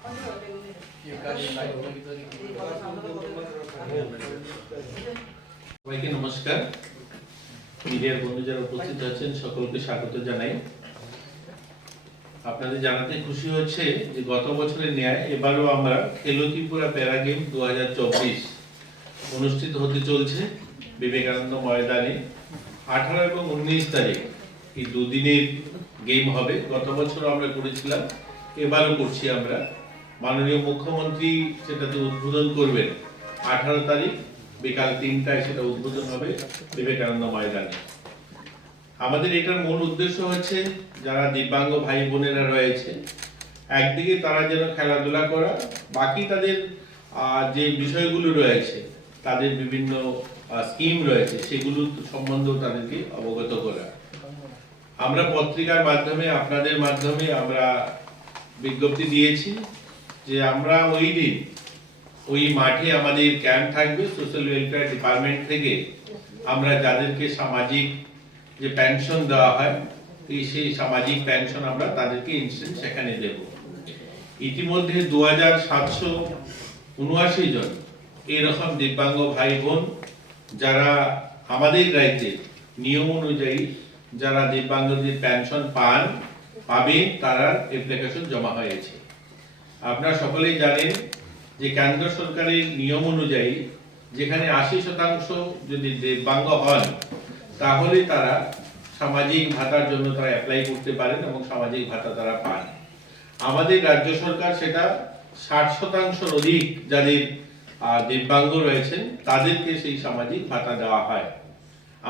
সবাইকে নমস্কার। মিডিয়ার বন্ধু যারা উপস্থিত আছেন সকলকে স্বাগত জানাই। আপনাদের জানাতে খুশি হচ্ছে যে গত বছরের ন্যায় এবারও আমরা খেলো ত্রিপুরা প্যারা গেম 2024 অনুষ্ঠিত হতে চলছে বিবেকানন্দ ময়দানে। 18 এবং 19 তারিখ এই দুদিনের গেম হবে। গত বছর আমরা করেছিলাম, এবারও করছি আমরা। মাননীয় মুখ্যমন্ত্রী সেটাতে উদ্বোধন করবেন 18 তারিখ বিকাল 3টায়, সেটা উদ্বোধন হবে বিবেকানন্দ ময়দানে। আমাদের এটার মূল উদ্দেশ্য হচ্ছে যারা দিব্যাঙ্গ ভাই বোনেরা রয়েছে, একদিকে তারা যেন খেলাধুলা করা, বাকি তাদের যে বিষয়গুলো রয়েছে, তাদের বিভিন্ন স্কিম রয়েছে, সেগুলো সম্বন্ধেও তাদেরকে অবগত করা। আমরা পত্রিকার মাধ্যমে, আপনাদের মাধ্যমে আমরা বিজ্ঞপ্তি দিয়েছি যে আমরা ওই দিন ওই মাঠে আমাদের ক্যাম্প থাকবে সোশ্যাল ওয়েলফেয়ার ডিপার্টমেন্ট থেকে। আমরা যাদেরকে সামাজিক যে পেনশন দেওয়া হয়, সেই সামাজিক পেনশন আমরা তাদেরকে ইনস্ট্যান্ট সেখানে দেব। ইতিমধ্যে 2779 জন এরকম দিব্যাঙ্গ ভাই বোন যারা আমাদের রাজ্যের নিয়ম অনুযায়ী যারা দিব্যাঙ্গদের পেনশন পাবেন, তারা অ্যাপ্লিকেশন জমা হয়েছে। আপনারা সকলেই জানেন যে কেন্দ্র সরকারের নিয়ম অনুযায়ী যেখানে 80% যদি দিব্যাঙ্গ হন, তাহলে তারা সামাজিক ভাতার জন্য তারা অ্যাপ্লাই করতে পারেন এবং সামাজিক ভাতা তারা পান। আমাদের রাজ্য সরকার সেটা 60% অধিক যাদের দিব্যাঙ্গ রয়েছেন তাদেরকে সেই সামাজিক ভাতা দেওয়া হয়।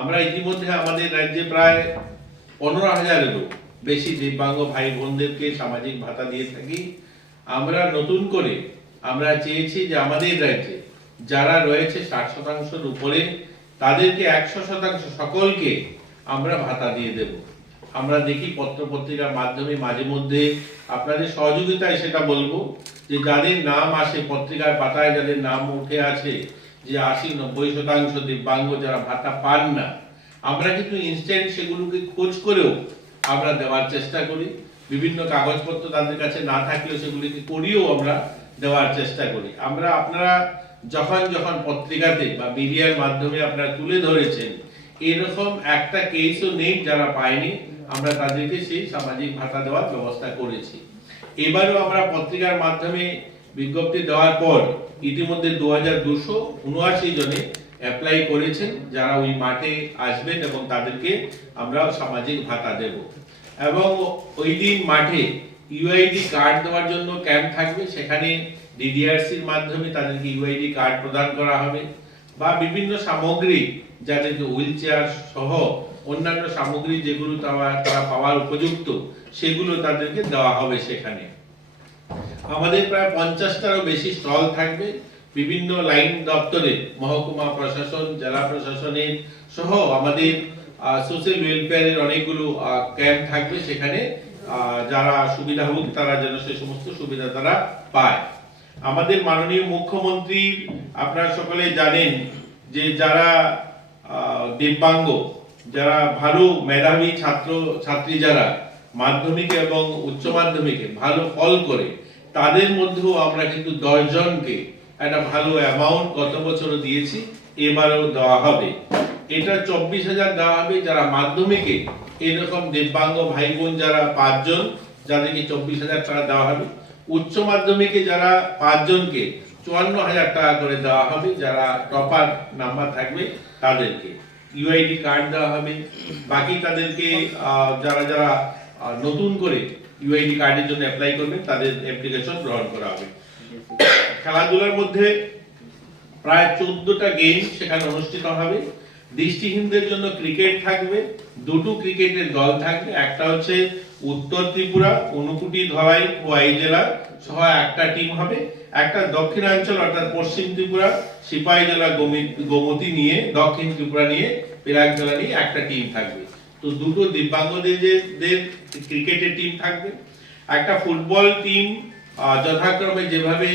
আমরা ইতিমধ্যে আমাদের রাজ্যে প্রায় 15,000-এরও বেশি দিব্যাঙ্গ ভাই বোনদেরকে সামাজিক ভাতা দিয়ে থাকি। আমরা নতুন করে আমরা চেয়েছি যে আমাদের রাজ্যে যারা রয়েছে 60%-এর উপরে, তাদেরকে 100% সকলকে আমরা ভাতা দিয়ে দেব। আমরা দেখি পত্র পত্রিকার মাধ্যমে মাঝে মধ্যে আপনাদের সহযোগিতায় সেটা বলবো যে যাদের নাম আসে পত্রিকার পাতায়, যাদের নাম উঠে আছে যে 80-90% দিব্যাঙ্গ যারা ভাতা পান না, আমরা কিন্তু ইনস্ট্যান্ট সেগুলোকে খোঁজ করেও আমরা দেওয়ার চেষ্টা করি। বিভিন্ন কাগজপত্র তাদের কাছে না থাকলেও সেগুলিকে করিয়েও আমরা দেওয়ার চেষ্টা করি। আপনারা যখন যখন পত্রিকাতে বা মিডিয়ার মাধ্যমে আপনারা তুলে ধরেছেন, এরকম একটা কেসও নেই যারা পায়নি, আমরা তাদেরকে সেই সামাজিক ভাতা দেওয়ার ব্যবস্থা করেছি। এবারও আমরা পত্রিকার মাধ্যমে বিজ্ঞপ্তি দেওয়ার পর ইতিমধ্যে 2279 জনে অ্যাপ্লাই করেছেন যারা ওই মাঠে আসবেন এবং তাদেরকে আমরা সামাজিক ভাতা দেব। এবং ওই দিন মাঠে ইউআইডি কার্ড দেওয়ার জন্য ক্যাম্প থাকবে, সেখানে ডিডিআরসির মাধ্যমে তাদেরকে ইউআইডি কার্ড প্রদান করা হবে, বা বিভিন্ন সামগ্রী যাদেরকে হুইল চেয়ার সহ অন্যান্য সামগ্রী যেগুলো তারা পাওয়ার উপযুক্ত, সেগুলো তাদেরকে দেওয়া হবে সেখানে। আমাদের প্রায় 50টারও বেশি স্টল থাকবে বিভিন্ন লাইন দপ্তরে, মহকুমা প্রশাসন, জেলা প্রশাসনের সহ আমাদের সোশ্যাল ওয়েলফেয়ারের অনেকগুলো ক্যাম্প থাকবে সেখানে। যারা সুবিধাভোগী তারা যেন সেই সমস্ত সুবিধা তারা পায়। আমাদের মাননীয় মুখ্যমন্ত্রী, আপনারা সকলে জানেন যে যারা দিব্যাঙ্গ, যারা ভালো মেধাবী ছাত্র ছাত্রী, যারা মাধ্যমিকে এবং উচ্চ মাধ্যমিকে ভালো ফল করে, তাদের মধ্যেও আমরা কিন্তু 10 জনকে একটা ভালো অ্যামাউন্ট গত বছরও দিয়েছি, এবারেও দেওয়া হবে। এটা 24,000 দেওয়া হবে যারা মাধ্যমিকে এরকম দিব্যাঙ্গ ভাই বোন যারা 5 জন, যাদেরকে 24,000 টাকা দেওয়া হবে। উচ্চ মাধ্যমিকে যারা 5 জনকে 54,000 টাকা করে দেওয়া হবে, যারা টপার নাম্বার থাকবে তাদেরকে ইউআইডি কার্ড দেওয়া হবে। বাকি তাদেরকে যারা যারা নতুন করে ইউআইডি কার্ডের জন্য অ্যাপ্লাই করবেন, তাদের অ্যাপ্লিকেশন গ্রহণ করা হবে। খেলাধুলার মধ্যে প্রায় 14টা গেম সেখানে অনুষ্ঠিত হবে। দৃষ্টিহীনদের জন্য ক্রিকেট থাকবে, 2টো ক্রিকেটের দল থাকবে। একটা হচ্ছে উত্তর ত্রিপুরা, ঊনকোটি, ধলাই, খোয়াই জেলা সহ একটা টিম হবে। একটা দক্ষিণাঞ্চল অর্থাৎ পশ্চিম ত্রিপুরা, সিপাহী জেলা, গোমতী নিয়ে, দক্ষিণ ত্রিপুরা নিয়ে, পেরাক জেলা নিয়ে একটা টিম থাকবে। তো 2টো দিব্যাঙ্গদের ক্রিকেটের টিম থাকবে। একটা ফুটবল টিম যথাক্রমে যেভাবে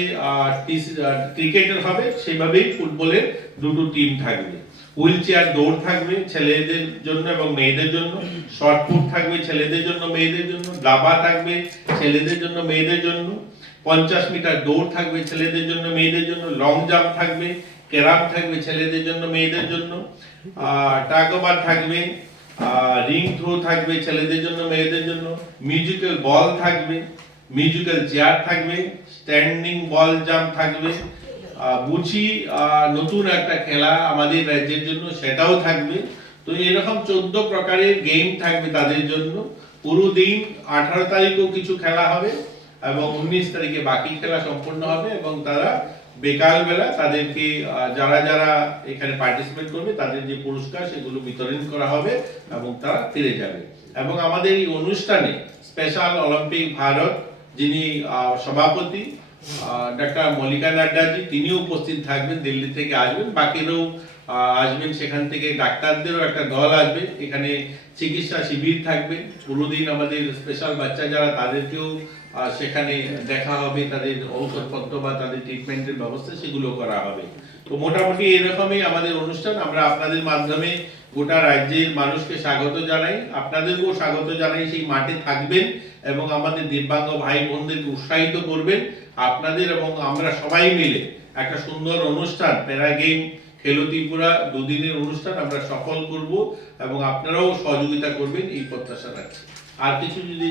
ক্রিকেটের হবে সেভাবেই ফুটবলের 2টো টিম থাকবে। হুইল চেয়ার দৌড় থাকবে ছেলেদের জন্য এবং মেয়েদের জন্য, শর্টপুট থাকবে ছেলেদের জন্য মেয়েদের জন্য, দাবা থাকবে ছেলেদের জন্য মেয়েদের জন্য, 50 মিটার দৌড় থাকবে ছেলেদের জন্য মেয়েদের জন্য, লং জাম্প থাকবে, ক্যারাম থাকবে ছেলেদের জন্য মেয়েদের জন্য, টাগ ওভার থাকবে, রিং থ্রো থাকবে ছেলেদের জন্য মেয়েদের জন্য, মিউজিক্যাল বল থাকবে, মিউজিক্যাল চেয়ার থাকবে, স্ট্যান্ডিং বল জাম্প থাকবে, বুচি নতুন একটা খেলা আমাদের রাজ্যের জন্য সেটাও থাকবে। তো এরকম 14 প্রকারের গেম থাকবে তাদের জন্য। পুরো দিন 18 তারিখেও কিছু খেলা হবে এবং 19 তারিখে বাকি খেলা সম্পন্ন হবে এবং তারা বিকাল বেলা তাদেরকে যারা যারা এখানে পার্টিসিপেট করবে তাদের যে পুরস্কার সেগুলো বিতরণ করা হবে এবং তারা ফিরে যাবে। এবং আমাদের এই অনুষ্ঠানে স্পেশাল অলিম্পিক ভারত যিনি সভাপতি ডাক্তার মল্লিকা নাড্ডাজি তিনিও উপস্থিত থাকবেন, দিল্লি থেকে আসবেন, বাকিরাও আসবেন, সেখান থেকে ডাক্তারদেরও একটা দল আসবে, এখানে চিকিৎসা শিবির থাকবে পুরো দিন। আমাদের স্পেশাল বাচ্চা যারা তাদেরকেও সেখানে দেখা হবে, তাদের ঔষধপত্র বা তাদের ট্রিটমেন্টের ব্যবস্থা সেগুলো করা হবে। তো মোটামুটি এরকমই আমাদের অনুষ্ঠান। আমরা আপনাদের মাধ্যমে গোটা রাজ্যের মানুষকে স্বাগত জানাই, আপনাদেরকেও স্বাগত জানাই। সেই মাঠে থাকবেন এবং আমাদের দিব্যাঙ্গ ভাই বোনদেরকে উৎসাহিত করবেন। আপনাদের এবং আমরা সবাই মিলে একটা সুন্দর অনুষ্ঠান প্যারা গেম খেলো ত্রিপুরা 2 দিনের অনুষ্ঠান আমরা সফল করব এবং আপনারাও সহযোগিতা করবেন এই প্রত্যাশা রাখছি। আর কিছু যদি